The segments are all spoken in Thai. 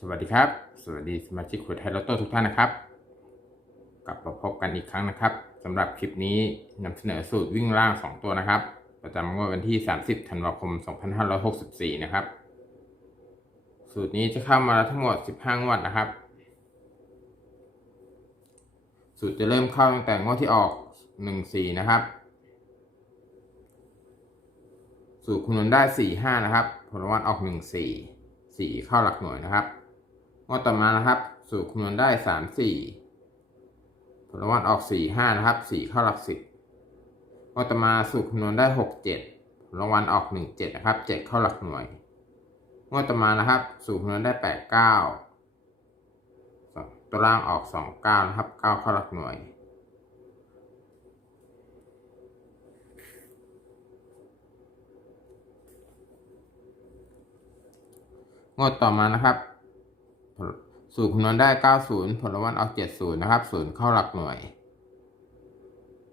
สวัสดีครับ สวัสดีสมาชิกขุดไทยลอตโต้ทุกท่านนะครับ กลับมาพบกันอีกครั้งนะครับสำหรับคลิปนี้นำเสนอสูตรวิ่งล่าง 2 ตัวนะครับ ประจำงวดวันที่ 30 ธันวาคม 2564 นะครับ สูตรนี้จะเข้ามาทั้งหมด 15 งวดนะครับ สูตรจะเริ่มเข้าตั้งแต่งวดที่ออก 14 นะครับ สูตรคำนได้ 45 นะครับ ผลวัลออก 14 4 เข้าหลักหน่วยนะครับ งวดต่อมานะครับ สูตรคำนวณได้34ผลรางวัลออก45นะครับ4เข้าหลัก10งวดต่อมาสูตรคำนวณได้67ผลรางวัลออก17นะครับ7เข้าหลักหน่วยงวดต่อมานะครับ สูตรคำนวณได้89ตัวล่างออก29นะครับ9เข้าหลักหน่วยงวดต่อมานะครับ สูตรคำนวณได้ 90 ผลรางวัลออก70 นะครับ 0 เข้าหลักหน่วย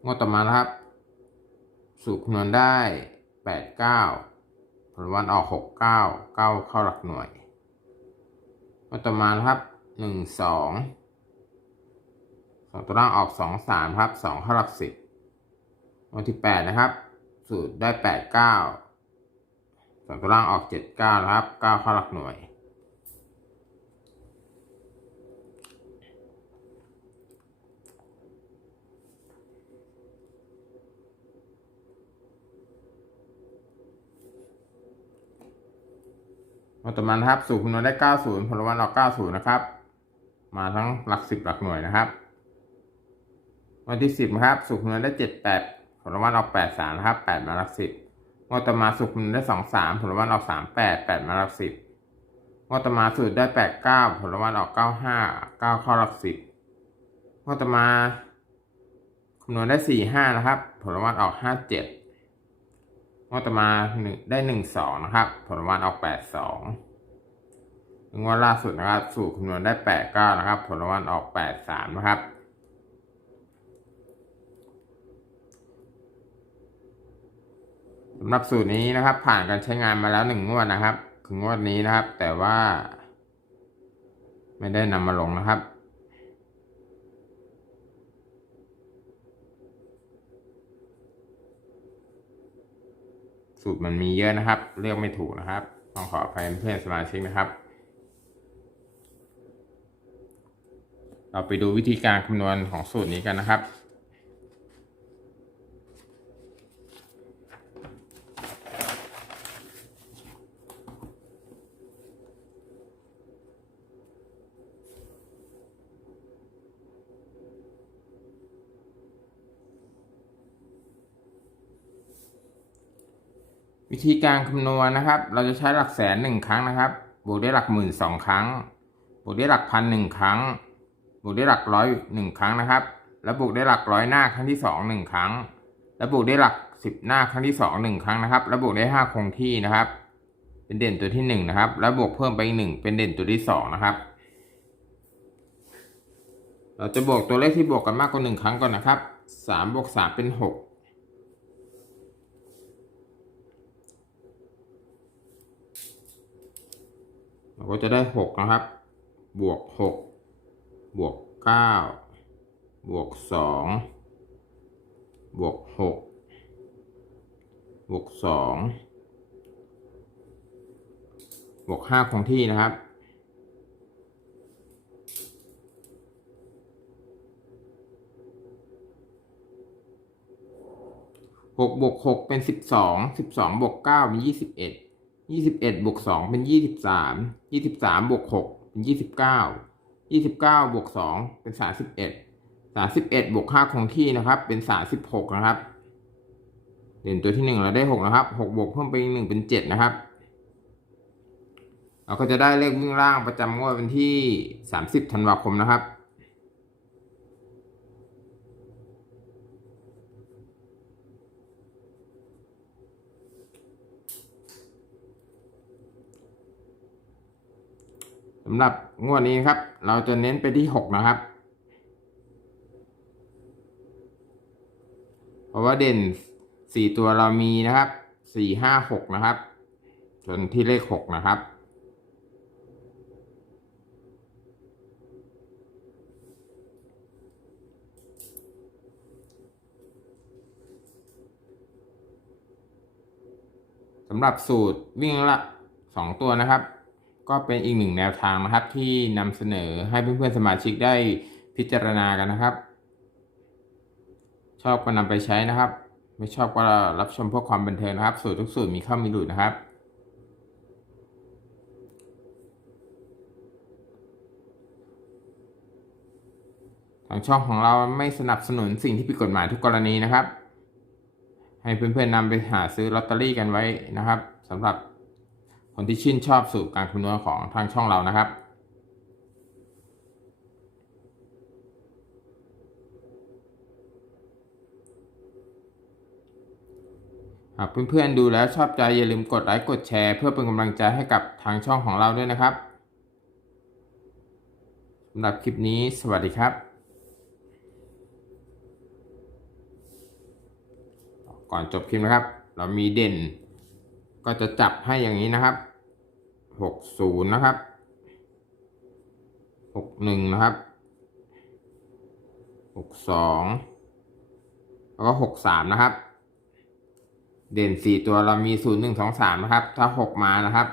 งวดต่อมานะครับ สูตรคำนวณได้ 89 ผลรางวัลออก 69 9 เข้าหลักหน่วย งวดต่อมานะครับ 1 2สองตัวล่างออก 2 3 ครับ 2 เข้าหลัก 10วันที่ 8 นะครับ สูตรได้ 89สองตัวล่างออกเจ็ดเก้านะครับเก้าเข้าหลักหน่วย มาต่อมานะครับสูตรคำนวณได้ 90 ผลวัลออก 90 นะครับ มาทั้งหลัก 10 หลักหน่วยนะครับ วันที่ 10นะครับสูตรคำนวณได้ 78 ผลวัลออก 83 นะครับ 8 มาหลัก 10งวดต่อมาสุกมันได้สองสามผลวันออกสามแปดแปดมาหลักสิบงวดต่อมาสูตรได้แปดเก้าผลวันออกเก้าห้าเก้าข้าหลักสิบงวดต่อมาคำนวณได้สี่ห้านะครับ ผลวันออกห้าเจ็ด งวดต่อมาหนึ่งได้หนึ่งสองนะครับ ผลรางวันออกแปดสองงวดล่าสุดนะครับ สูตรคำนวณได้แปดเก้านะครับ ผลรางวันออกแปดสามนะครับสำหรับสูตรนี้นะครับ ผ่านการใช้งานมาแล้วหนึ่งงวดนะครับ คืองวดนี้นะครับ แต่ว่า ไม่ได้นำมาลงนะครับ สู ตรมันมีเยอะนะครับ เลือกไม่ถูกนะครับ ต้องขออภัยเพื่อนสมาชิกนะครับ เราไปดูวิธีการคำนวณของสูตรนี้กันนะครับ วิธีการคำนวณนะครับ เราจะใช้หลักแสนหนึ่งครั้งนะครับ บวกด้วยหลักหมื่นสองครั้ง บวกด้วยหลักพันหนึ่งครั้ง บวกด้วยหลักร้อยหนึ่งครั้งนะครับ แล้วบวกด้วยหลักร้อยหน้าครั้งที่สองหนึ่งครั้ง แล้วบวกด้วยหลักสิบหน้าครั้งที่สองหนึ่งครั้งนะครับ แล้วบวกได้ห้าคงที่นะครับ เป็นเด่นตัวที่หนึ่งนะครับ แล้วบวกเพิ่มไปอีกหนึ่งเป็นเด่นตัวที่สองนะครับ เราจะบวกตัวเลขที่บวกกันมากกว่าหนึ่งครั้งก่อนนะครับสามบวกสามเป็นหก ราก็จะได้หกนะครับ บวกหกบวกเก้าบวกสองบวกหกบวกสองบวกห้าคงที่นะครับหกบวกหกเป็นสิบสองสิบสองบวกเก้าเป็นยี่สิบเอ็ด ยี่สิบเอ็ดบวกสองเป็นยี่สิบสามยี่สิบสามบวกหกเป็นยี่สิบเก้ายี่สิบเก้าบวกสองเป็นสามสิบเอ็ดสามสิบเอ็ดบวกห้าคงที่นะครับ เป็นสามสิบหกนะครับเด่นตัวที่หนึ่งเราได้หกนะครับหกบวกเพิ่มไปอีกหนึ่งเป็นเจ็ดนะครับเราก็จะได้เลขวิ่งล่างประจำงวดวันที่สามสิบธันวาคมนะครับำหรับงวดนี้ครับ เราจะเน้นไปที่ 6 นะครับ เพราะว่าเด่น 4 ตัวเรามีนะครับ 4 5 6 นะครับ จนที่เลข 6 นะครับ สำหรับสูตรวิ่งละ 2 ตัวนะครับ ก็เป็นอีกหนึ่งแนวทางนะครับที่นำเสนอให้เพื่อนๆสมาชิกได้พิจารณากันนะครับ ชอบก็นำไปใช้นะครับ ไม่ชอบก็รับชมเพื่อความบันเทิงนะครับ สูตรทุกสูตรมีข้ามีหลุดนะครับทางช่องของเราไม่สนับสนุนสิ่งที่ผิดกฎหมายทุกกรณีนะครับ ให้เพื่อนๆนำไปหาซื้อลอตเตอรี่กันไว้นะครับสำหรับ คนที่ชื่นชอบสูตรการคำนวณของทางช่องเรานะครับ หากเพื่อนๆดูแล้วชอบใจอย่าลืมกดไลค์กดแชร์ เพื่อเป็นกำลังใจให้กับทางช่องของเราด้วยนะครับสำหรับคลิปนี้สวัสดีครับก่อนจบคลิปนะครับ เรามีเด่น ก็จะจับให้อย่างนี้นะครับหกศูนย์นะครับหกหนึ่งนะครับหกสองแล้วก็หกสามนะครับ เด่นสี่ตัวเรามีศูนย์หนึ่งสองสามนะครับ ถ้าหกมานะครับ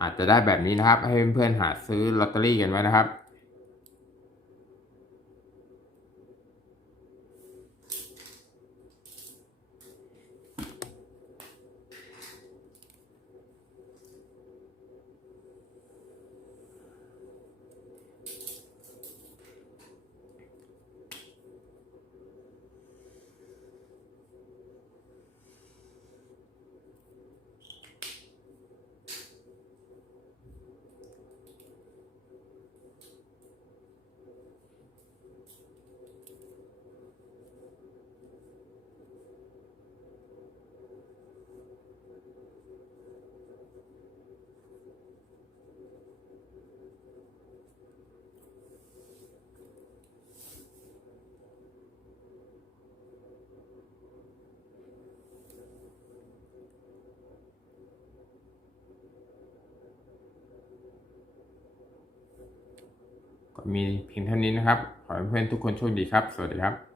อาจจะได้แบบนี้นะครับ ให้เพื่อนๆหาซื้อลอตเตอรี่กันไว้นะครับ ก็ มีเพียงเท่านี้นะครับ ขอให้เพื่อนทุกคนโชคดีครับ สวัสดีครับ